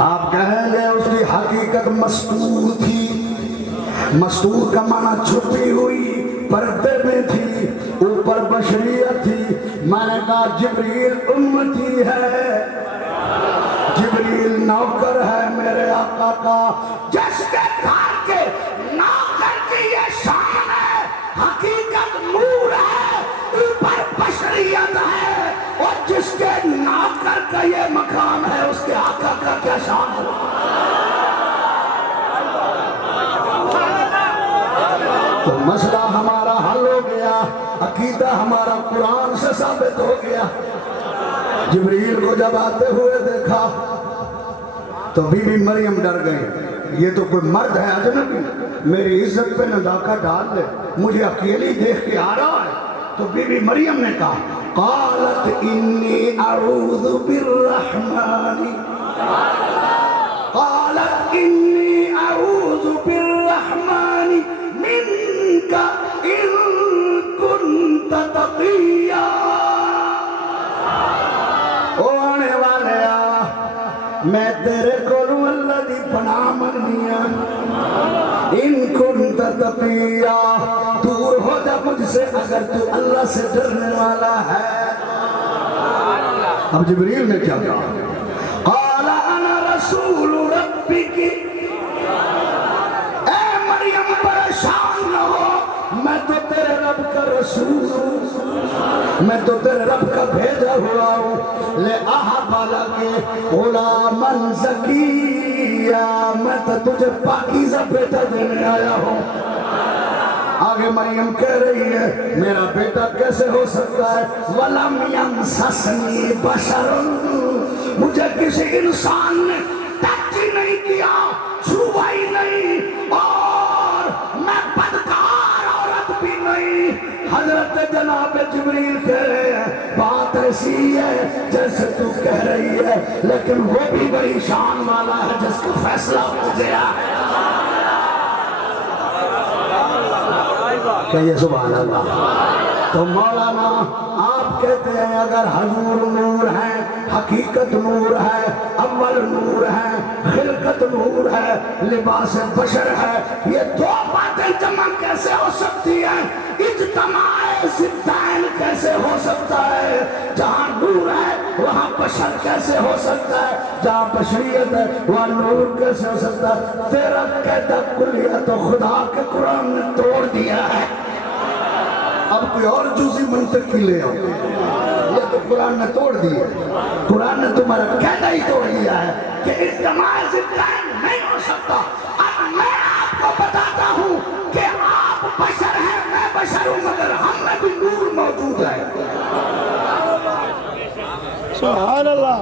آپ کہیں گے اس کی حقیقت مستور تھی۔ مستور کا معنی چھپی ہوئی، پردے میں تھی، اوپر بشریت تھی۔ میں نے کہا جبریل امتی ہے، جبریل نوکر ہے میرے آقا کا، جس کے گھر کے نوکر کی یہ شان ہے، حقیقت نور ہے، اوپر بشریت ہے، اور جس کے نوکر کا یہ مقام ہے اس کے آقا کا کیا شان ہے؟ تو مسئلہ ہمارا حل ہو گیا، عقیدہ ہمارا قرآن سے ثابت ہو گیا۔ جبریل کو جب آتے ہوئے دیکھا تو بی بی مریم ڈر گئی، یہ تو کوئی مرد ہے اجنبی، میری عزت پہ نہ ڈاکہ ڈال دے، مجھے اکیلی دیکھ کے آ رہا ہے۔ تو بی بی مریم نے کہا قالت انی اعوذ بالرحمن، قالت انی اعوذ بالرحمن منک ان کنت تقیا۔ او آنے والے آ، میں تیرے کولوں اللہ دی پناہ مننی ہوں، ان کنت تقیا، دور ہو جا مجھ سے اگر تو اللہ سے ڈرنے والا ہے۔ اب جبریل نے کیا کہا؟ قال انا رسول ربک، اے مریم پریشان نہ ہو، میں تو تیرے رب کا رسول ہوں، میں تو تیرے رب کا بھیجا ہوا ہوں، لے احبالا کے غلاما زکیہ، میں تو تجھے پاکیزہ بیٹا دینے آیا ہوں۔ آگے مریم کہہ رہی ہے میرا بیٹا کیسے ہو سکتا ہے؟ وَلَمْ يَمْسَسْنِي بَشَرٌ، مجھے کسی انسان نے ٹچ ہی نہیں کیا، چھوا ہی نہیں، اور میں بدکار عورت بھی نہیں۔ حضرت جناب جبریل کہہ رہے ہیں بات ایسی ہے جیسے تو کہہ رہی ہے، لیکن وہ بھی بڑی شان والا ہے جس کا فیصلہ ہو گیا ہے۔ کہیے سبحان اللہ۔ تو مولانا آپ کہتے ہیں اگر حضور نور ہے، حقیقت نور ہے، اول نور ہے، خلقت نور ہے، لباس بشر ہے، یہ دو باتیں جمع کیسے ہو سکتی ہیں؟ اجتماع ضدین کیسے ہو سکتا ہے؟ جہاں نور ہے وہاں بشر کیسے ہو سکتا ہے؟ جہاں بشریت ہے وہاں نور کیسے ہو سکتا ہے؟ تیرا قاعدہ کلیہ تو خدا کے قرآن نے توڑ دیا ہے۔ اب کوئی اور جزی منطقی لے آؤ، یہ تو قرآن نے توڑ دیا، قرآن نے تمہارا قاعدہ ہی توڑ دیا ہے کہ اجتماع ضدین نہیں ہو سکتا۔ اب میں آپ کو بتاتا ہوں کہ آپ بشر ہیں، میں بشر ہوں، مگر ہم میں بھی نور موجود ہے۔ سبحان اللہ۔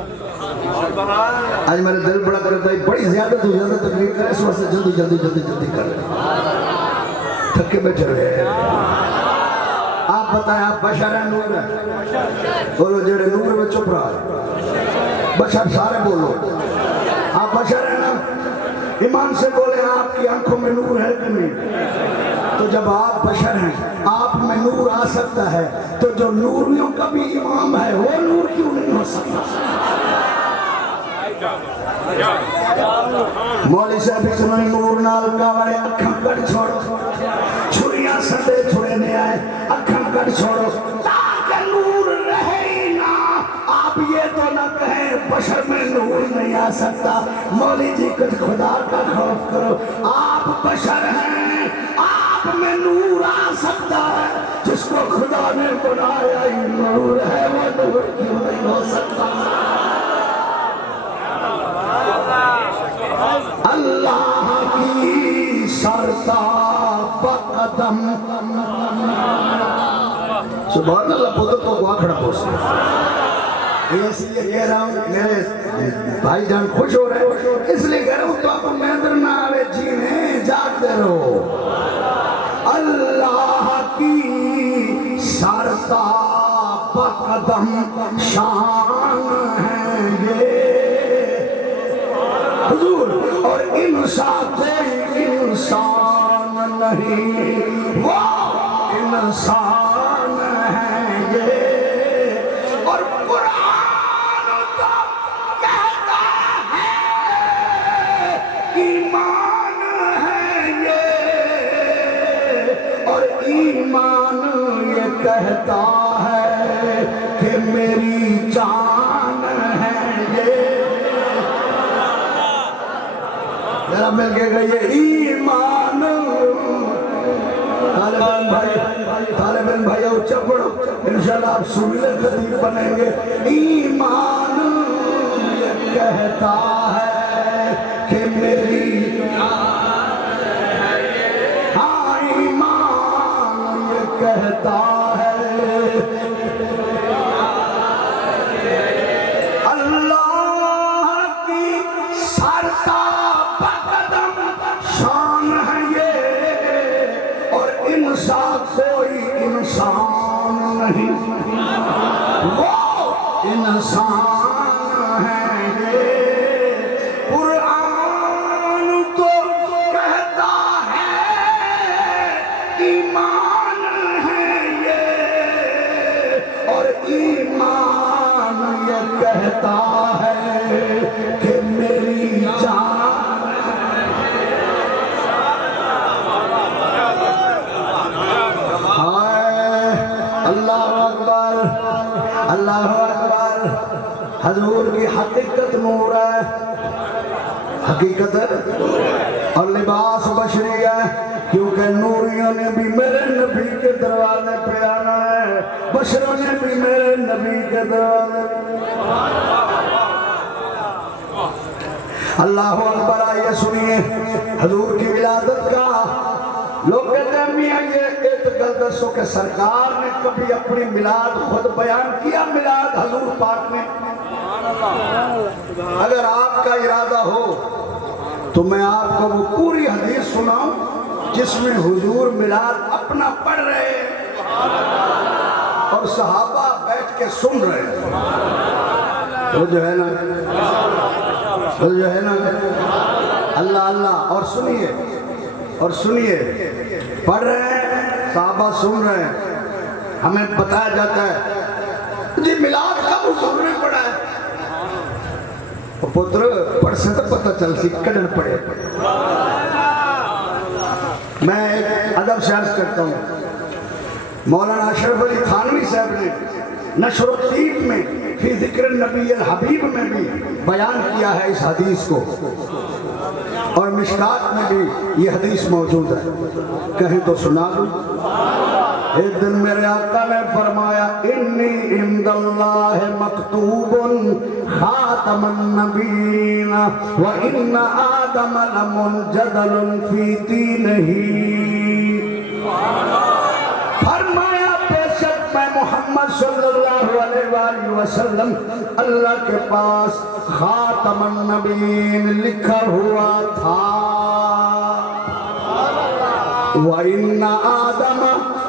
آج میرے دل بڑا کرتا ہے بڑی زیادہ تو زیادہ تقریر کرے، اس وقت سے جلدی جلدی جلدی جلدی کر لیں، تھکے بیٹھے رہے۔ آپ آپ بتائیں آپ بشر ہیں نور ہے؟ بولو جڑے نور میں چپ رہا ہے بشر سارے بولو آپ بشر ہیں نا ایمان سے بولے آپ کی آنکھوں میں نور ہے کہ نہیں تو جب آپ بشر ہیں آپ میں نور آ سکتا ہے تو جو نوریوں کا بھی امام ہے وہ نور کیوں نہیں ہو سکتا مولی صاحب انہوں نے نور نال کاوڑے اکھاں کٹ چھوڑو چھریاں سدے چھڑے نے آئے اکھاں کٹ چھوڑو تاکہ نور رہے ہی نہ آپ یہ تو نہ کہیں بشر میں نور نہیں آ سکتا مولی جی کچھ خدا کا خوف کرو آپ بشر ہیں آپ میں نور آ سکتا ہے جس کو خدا نے بنایا ہی نور ہے وہ نور کیوں نہیں ہو سکتا اللہ کی سرتاب قدم سبحان اللہ پتر تو کو آکھڑا پوچھتے اس لیے کہہ رہا ہوں میرے بھائی جان خوش ہو رہے ہیں اس لیے کہہ رہا ہوں تو آپ مہندر نہ آوے جینے جاگتے رہو اللہ کی سرتاب قدم شان ہے یہ حضور اور انسان کوئی انسان نہیں وہ انسان ہے یہ اور قرآن تو کہتا ہے ایمان ہے یہ اور ایمان یہ کہتا ہے کہ میری جان ہے یہ ذرا مل کے گئے ایمان طالب علم بھائی اچھا پڑھو انشاءاللہ آپ سننے خطیب بنیں گے ایمان یہ کہتا ہے کہ میری ہاں ایمان یہ کہتا ہے کوئی انسان نہیں وہ انسان ہے یہ قرآن تو کہتا ہے ایمان ہے یہ اور ایمان یہ کہتا ہے کہ میری جان اللہ اکبر حضور کی حقیقت نور ہے حقیقت اور لباس بشری ہے کیونکہ نوریوں نے بھی میرے نبی کے دروازے پہ آنا ہے بشروں نے بھی میرے نبی کے دروازے اللہ اکبر آئیے سنیے حضور کی ولادت کا لوگ کہتے ہیں میاں یہ دسو کہ سرکار نے کبھی اپنی میلاد خود بیان کیا میلاد حضور پاک نے اگر آپ کا ارادہ ہو تو میں آپ کو وہ پوری حدیث سناؤں جس میں حضور میلاد اپنا پڑھ رہے ہیں اور صحابہ بیٹھ کے سن رہے ہیں وہ جو ہے نا اللہ اللہ اور سنیے پڑھ رہے ہیں صحابہ سن رہے ہیں ہمیں بتایا جاتا ہے جی میلاد کب حضور نے پڑھا ہے پتر پڑھ سے تو پتہ چل سی کڑن پڑے میں ایک ادب سے عرض کرتا ہوں مولانا اشرف علی تھانوی صاحب نے نشر الطیب میں فی ذکر النبی الحبیب میں بھی بیان کیا ہے اس حدیث کو اور مشکات میں بھی یہ حدیث موجود ہے کہیں تو سنا دوں ایک دن میرے آقا نے فرمایا انی عند اللہ مکتوب خاتم النبیین وَإِنَّ آدم لَمُنْجَدَلٌ فِي دِينِهِ فرمایا بے شک میں محمد صلی اللہ علیہ وآلہ وسلم اللہ کے پاس خاتم النبیین لکھا ہوا تھا وَإِنَّ آدم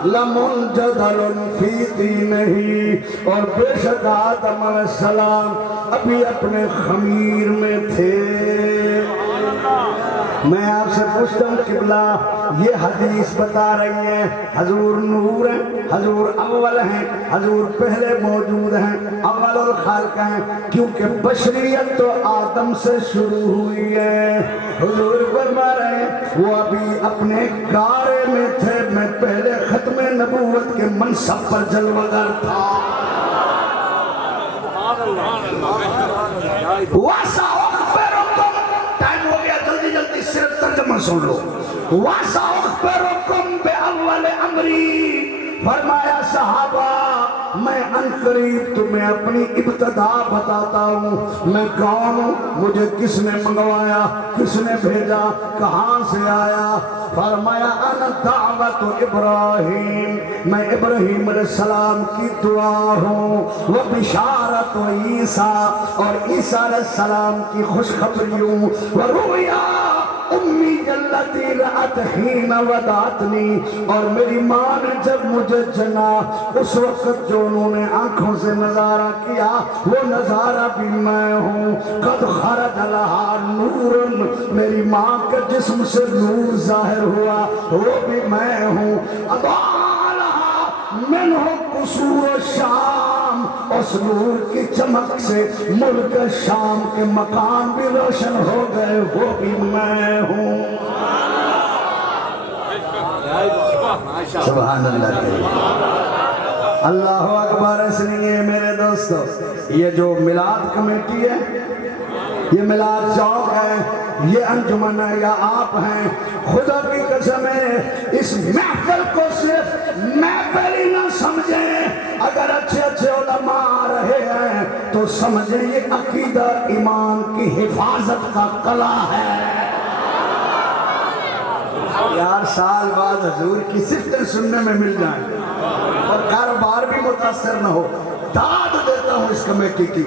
لمنجدل فی دینہ، اور بے شک آدم علیہ السلام ابھی اپنے خمیر میں تھے۔ میں آپ سے پوچھتا ہوں قبلہ، یہ حدیث بتا رہی ہے حضور نور ہیں، حضور اول ہیں، حضور پہلے موجود ہیں، اول الخلق ہیں، کیونکہ بشریت تو آدم سے شروع ہوئی ہے۔ حضور فرما رہے ہیں وہ ابھی اپنے کارے میں تھے، میں پہلے ختم نبوت کے منصب پر جلوگر تھا۔ ٹائم ہو گیا، جلدی جلدی صرف ترجمہ سن لو۔ وَسَأُخْبِرُكُمْ بِأَوَّلِ أَمْرِي، فرمایا صحابہ میں عنقریب تمہیں اپنی ابتدا بتاتا ہوں، میں کون ہوں، مجھے کس نے منگوایا، کس نے بھیجا، کہاں سے آیا۔ فرمایا انا دعوت ابراہیم، میں ابراہیم علیہ السلام کی دعا ہوں، وہ بشارت عیسیٰ، اور عیسیٰ علیہ السلام کی خوشخبری ہوں، ورؤیا امی التی رأت حین ودعتنی، اور میری ماں نے جب مجھے جنا اس وقت جو انہوں نے آنکھوں سے نظارہ کیا وہ نظارہ بھی میں ہوں۔ قد خرج لہا نور، میری ماں کے جسم سے نور ظاہر ہوا وہ بھی میں ہوں۔ اضاء لہا منہ قصور الشام، اس نور کی چمک سے ملک شام کے مکان بھی روشن ہو گئے وہ بھی میں ہوں۔ سبحان اللہ، اللہ اکبر۔ سنیے میرے دوستو، یہ جو میلاد کمیٹی ہے، یہ میلاد چوک ہے، یہ انجمن ہے یا آپ ہیں، خدا کی قسم ہے اس محفل کو صرف محفل ہی نہ سمجھیں، اگر اچھے اچھے علماء آ رہے ہیں تو سمجھیں یہ عقیدہ ایمان کی حفاظت کا قلعہ ہے۔ یار سال بعد حضور کی صفتیں سننے میں مل جائیں اور کاروبار بھی متاثر نہ ہو، داد دیتا ہوں اس کمیٹی کی،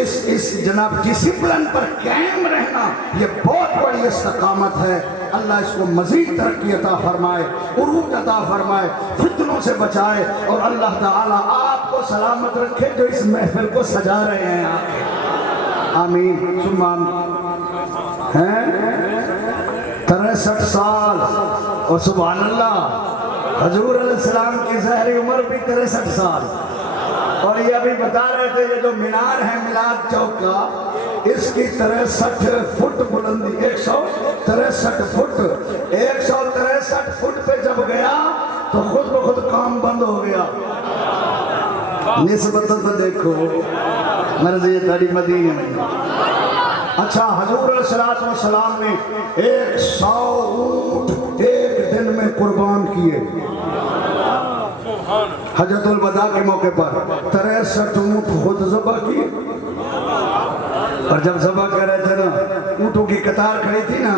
اس جناب ڈسپلن پر قائم رہنا یہ بہت بڑی استقامت ہے۔ اللہ اس کو مزید ترقی عطا فرمائے، عروج عطا فرمائے، فتنوں سے بچائے، اور اللہ تعالیٰ آپ کو سلامت رکھے جو اس محفل کو سجا رہے ہیں آپ۔ آمین ثم آمین۔ ہیں 63 سال، اور سبحان اللہ حضور علیہ السلام کی ظاہری عمر بھی 63 سال، اور یہ ابھی بتا رہے تھے یہ جو مینار ہے میلاد چوک کا، اس کی 63 فٹ بلندی، 163 فٹ، 163 فٹ پہ جب گیا تو خود بخود کام بند ہو گیا۔ نسبتاً تو دیکھو مرضی تاری مدینے میں۔ اچھا حضور علیہ السلام نے 100 اونٹ ایک دن میں قربان کیے، حجۃ الوداع کے موقع پر 63 اونٹ خود ذبح کیے، اور جب ذبح کر رہے تھے نا اونٹوں کی قطار کھڑی تھی نا،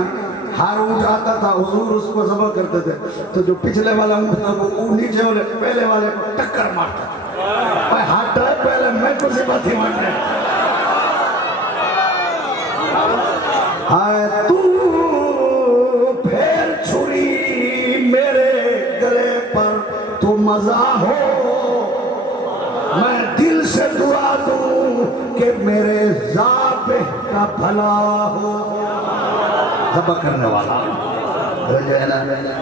ہر اونٹ آتا تھا حضور اس کو ذبح کرتے تھے تو جو پچھلے والا اونٹ تھا وہ نیچے والے پہلے والے کو ٹکر مارتا تھا، ہاتھ ہے پہلے میں کو ذبح تھی مار رہے۔ ہائے تو پھر چھری میرے گلے پر تو مزہ ہو، میں دل سے دعا دوں کہ میرے ذابح کا بھلا ہو۔ ذبح کرنے والا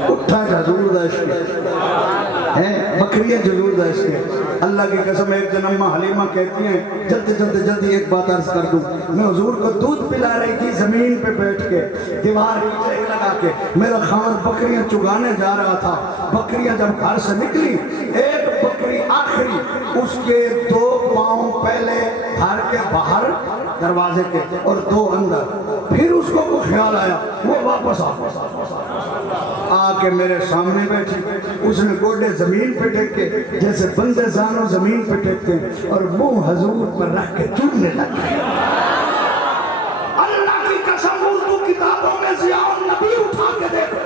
اٹھا حضور دا عشق ہے، بکریاں حضور دا عشق ہے۔ اللہ کی قسم ایک دن اماں حلیمہ کہتی ہیں جلدی ایک بات عرض کر دوں، میں حضور کو دودھ پلا رہی تھی زمین پہ بیٹھ کے دیوار کی چیک لگا کے، میرا خاوند بکریاں چگانے جا رہا تھا، بکریاں جب گھر سے نکلی ایک بکری آخری اس کے 2 پاؤں پہلے گھر کے باہر دروازے کے اور 2 اندر، پھر اس کو خیال آیا وہ واپس آ کے میرے سامنے بیٹھی، اس نے گوڈے زمین پہ ٹیکے جیسے بندے زانوں زمین پہ ٹیکتے ہیں اور منہ حضور پر رکھ کے چومنے لگے۔ اللہ کی قسم اردو کتابوں میں ضیاء النبی اٹھا کے دیکھو،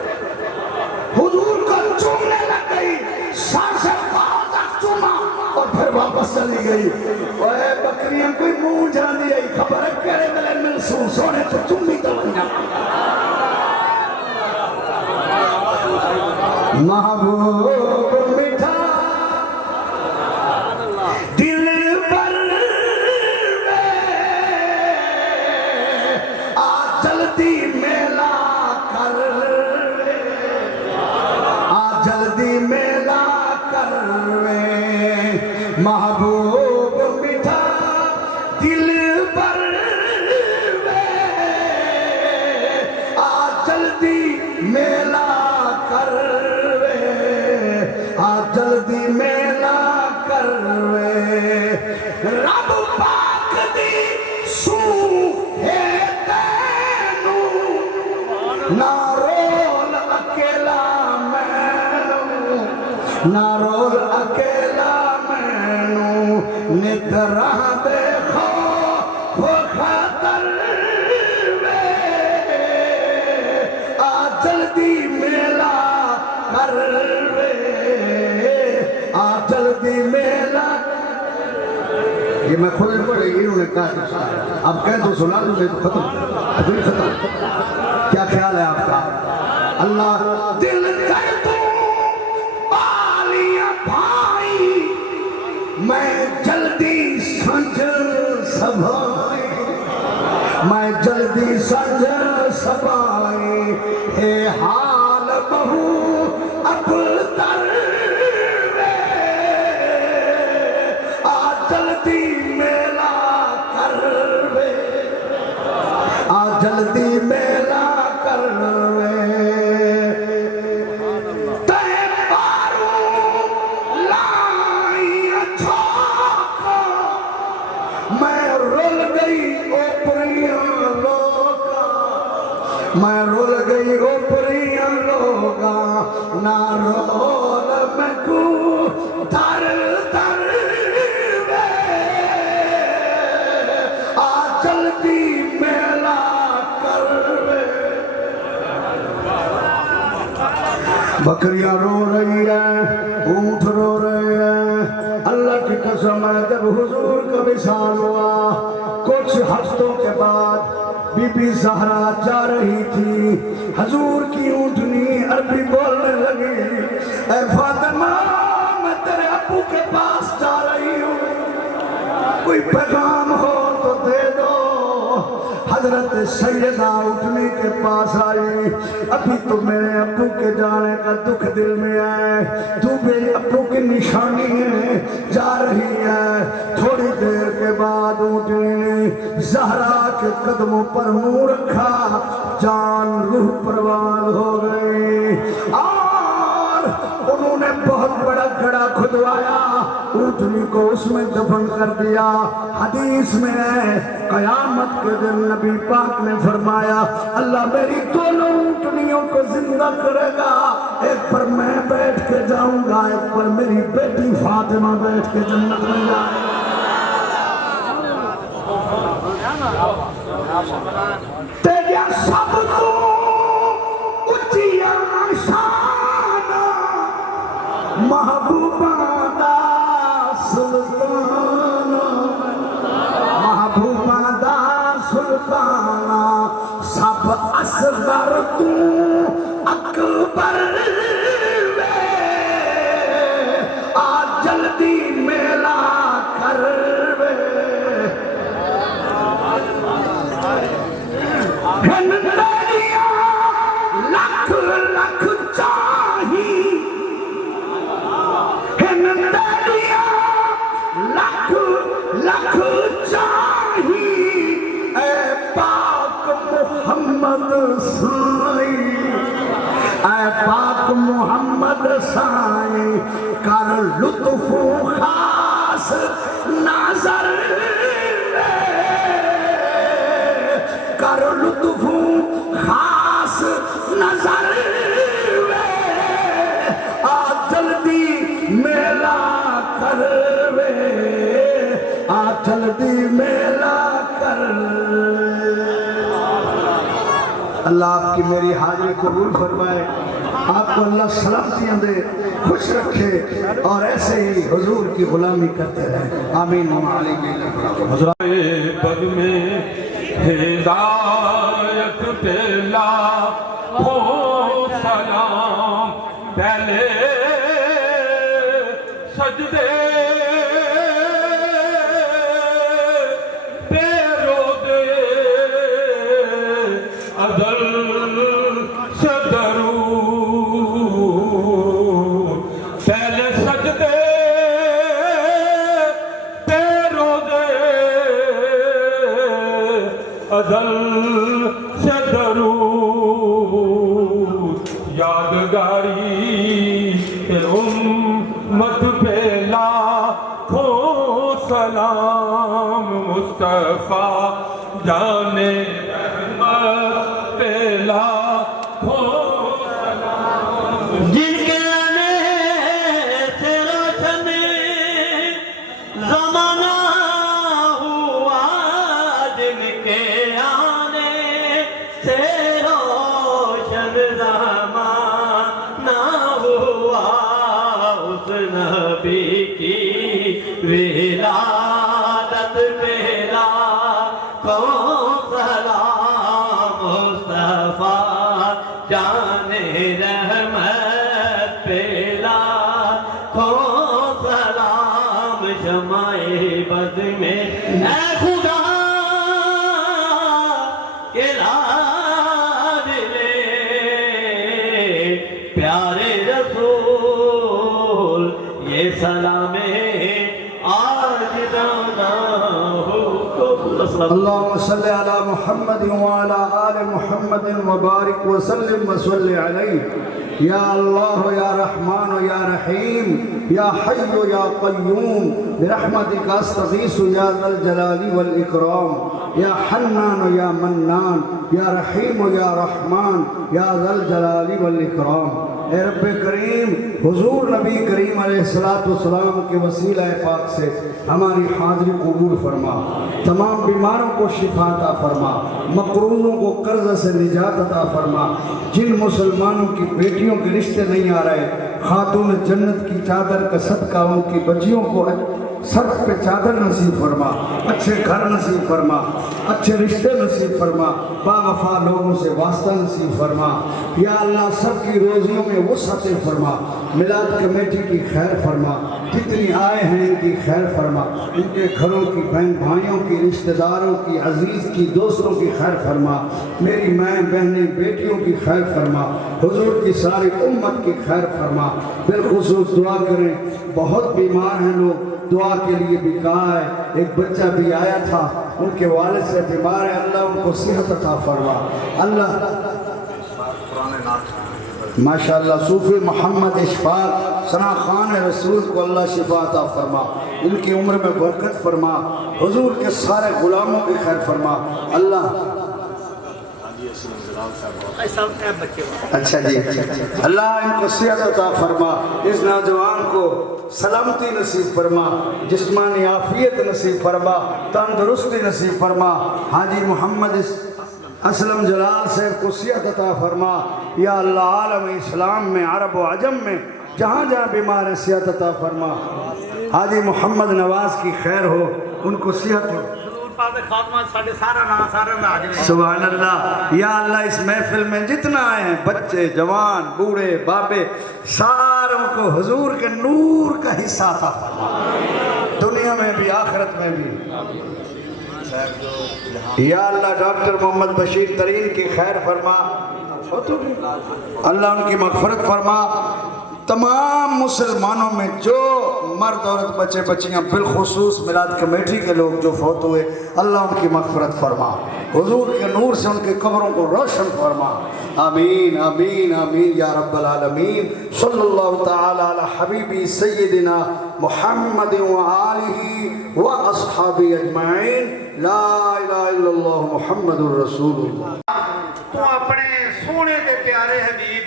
حضور کو چومنے لگ گئی، سر سے پاؤں تک چوما اور پھر واپس چلی گئی۔ اے بکریاں کوئی منہ جان دی گئی، خبر ہے کہرے دلے محسوس ہونے تو چومی تو بنیا۔ محبوب محبوب میٹھا دل پر آ جلدی میلا کر آ جلدی میلا کر رب پاک دی سو ہے تینو نہ رول اکیلا مینو نہ رول اکیلا مینو نتراں دے خوف خطر آ جلدی میلا کر آ جلدی میلا یہ میں خود پڑھے انہوں نے کہا اب کہہ دو سنا دو میں تو ختم ابھی ختم کیا خیال ہے آپ کا اللہ دل کر دو بالیاں بھائی میں جلدی سنج سبھائی میں جلدی سنج سبھائی اے حال بہو اب تر جلدی میلا کر آ جلدی میلا کر تے پارو لائی چھوکا میں رول گئی اوپریاں لوگا میں رول گئی اوپریاں لوگا نہ رول میں کو در در جلدی میلا کر بکریاں رو رہی ہیں اونٹ رو رہے ہیں اللہ کی قسم ہے جب حضور کا وصال ہوا کچھ ہفتوں کے بعد بی بی زہرا جا رہی تھی حضور کی اونٹنی عربی بولنے لگی اے فاطمہ میں تیرے ابو کے پاس جا رہی ہوں کوئی پیغام ہو تو دے دو حضرت سیدہ اٹھنے کے پاس آئی ابھی تو میرے ابو کے جانے کا دکھ دل میں ہے تو میرے ابو کی نشانی ہے جا رہی ہے تھوڑی دیر کے بعد اٹھنے نے زہرا کے قدموں پر منہ رکھا جان روح پروان ہو گئی اور انہوں نے بہت بڑا گڑھا کھدوایا اونٹنی کو اس میں دفن کر دیا حدیث میں ہے قیامت کے دن نبی پاک نے فرمایا اللہ میری دونوں اونٹنیوں کو زندہ کرے گا ایک پر میں بیٹھ کے جاؤں گا ایک پر میری بیٹی فاطمہ بیٹھ کے جنت میں جائے تیریا سب تو اچھیاں شان محبوبہ دا سلطان محبوبہ دا سلطان سب اصغر تو اکبر آ جلدی میلا کر لکھ لکھ چاہی لکھ لکھ چاہی اے پاک محمد سائی اے پاک محمد سائی کر لطف خاص نظر کر لطف خاص نظر آ جلدی میلا کر آ جلدی میلا کر اللہ آپ کی میری حاضری قبول فرمائے آپ کو اللہ سلامتیاں دے خوش رکھے اور ایسے ہی حضور کی غلامی کرتے رہے آمین حضرات پگ میں ہدایت پہلا ہو سلام پہلے سجدے پیرو دے ازل سے درود پہلے سجدے ازل سے درود یادگاری امت پہ لاکھوں سلام مصطفیٰ جان رحمت پہ لاکھوں جن کے آنے سے روشن زمانہ ہوا، جن کے آنے سے روشن زمانہ ہوا، اس نبی کی ولادت پہ لاکھوں سلام مصطفیٰ جان رحمت پہ لاکھوں سلام شمع بد میں اے خدا کے لاڈلے پیارے رسول یہ سلام آج دانا ہو اللهم صل على محمد وعلى آل محمد وبارك وسلم وصل عليه يا الله يا رحمن يا رحيم يا حي يا قيوم برحمتك استغيث يا ذا الجلال والإكرام يا حنان يا منان يا رحيم يا رحمن يا ذا الجلال والإكرام اے رب کریم حضور نبی کریم علیہ السلام کے وسیلہ پاک سے ہماری حاضری قبول فرما، تمام بیماروں کو شفا عطا فرما، مقروضوں کو قرض سے نجات عطا فرما، جن مسلمانوں کی بیٹیوں کے رشتے نہیں آ رہے خاتون جنت کی چادر کا صدقہ ان کی بچیوں کو سر پہ چادر نصیب فرما، اچھے گھر نصیب فرما، اچھے رشتے نصیب فرما، با وفا لوگوں سے واسطہ نصیب فرما، یا اللہ سب کی روزیوں میں وسعت فرما، میلاد کمیٹی کی خیر فرما، جتنی آئے ہیں ان کی خیر فرما، ان کے گھروں کی بہن بھائیوں کی رشتہ داروں کی عزیز کی دوستوں کی خیر فرما، میری مائیں بہنیں بیٹیوں کی خیر فرما، حضور کی ساری امت کی خیر فرما۔ بالخصوص دعا کریں، بہت بیمار ہیں لوگ، دعا کے لیے بھی کہا ہے، ایک بچہ بھی آیا تھا ان کے والد سے بیمار ہے، اللہ ان کو صحت عطا فرما، اللہ ماشاءاللہ صوفی محمد اشفاق ثنا خان رسول کو اللہ شفا عطا فرما، ان کی عمر میں برکت فرما، حضور کے سارے غلاموں کی خیر فرما، اللہ اچھا جی اللہ ان کو صحت عطا فرما، اس نوجوان کو سلامتی نصیب فرما، جسمانی عافیت نصیب فرما، تندرستی نصیب فرما، حاجی محمد اسلم جلال صاحب کو صحت عطا فرما، یا اللہ عالم اسلام میں عرب و عجم میں جہاں جہاں بیمار ہیں صحت عطا فرما، حاجی محمد نواز کی خیر ہو، ان کو صحت ہو، سبحان اللہ، یا اللہ اس محفل میں جتنا آئے ہیں بچے جوان بوڑھے بابے ساروں کو حضور کے نور کا حصہ عطا فرما، دنیا میں بھی آخرت میں بھی، یا اللہ ڈاکٹر محمد بشیر ترین کی خیر فرما، اللہ ان کی مغفرت فرما، تمام مسلمانوں میں جو مرد عورت بچے بچیاں بالخصوص میلاد کمیٹی کے لوگ جو فوت ہوئے اللہ ان کی مغفرت فرما، حضور کے نور سے ان کی قبروں کو روشن فرما، آمین آمین آمین یا رب العالمین، صلی اللہ تعالی علی حبیبی سیدنا محمد وآلہ واصحابہ اجمعین، لا الہ الا اللہ محمد الرسول اللہ۔ تو اپنے سونے کے پیارے حبیب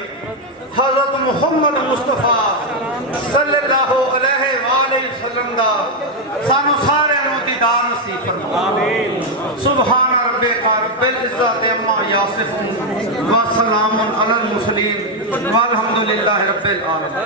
حضرت محمد مصطفیٰ صلی اللہ علیہ وآلہ وسلم دا سانو سارے نو دیدار نصیب فرما، سبحان ربک رب العزت عما یصفون وسلام علی المرسلین والحمد للہ رب العالمین۔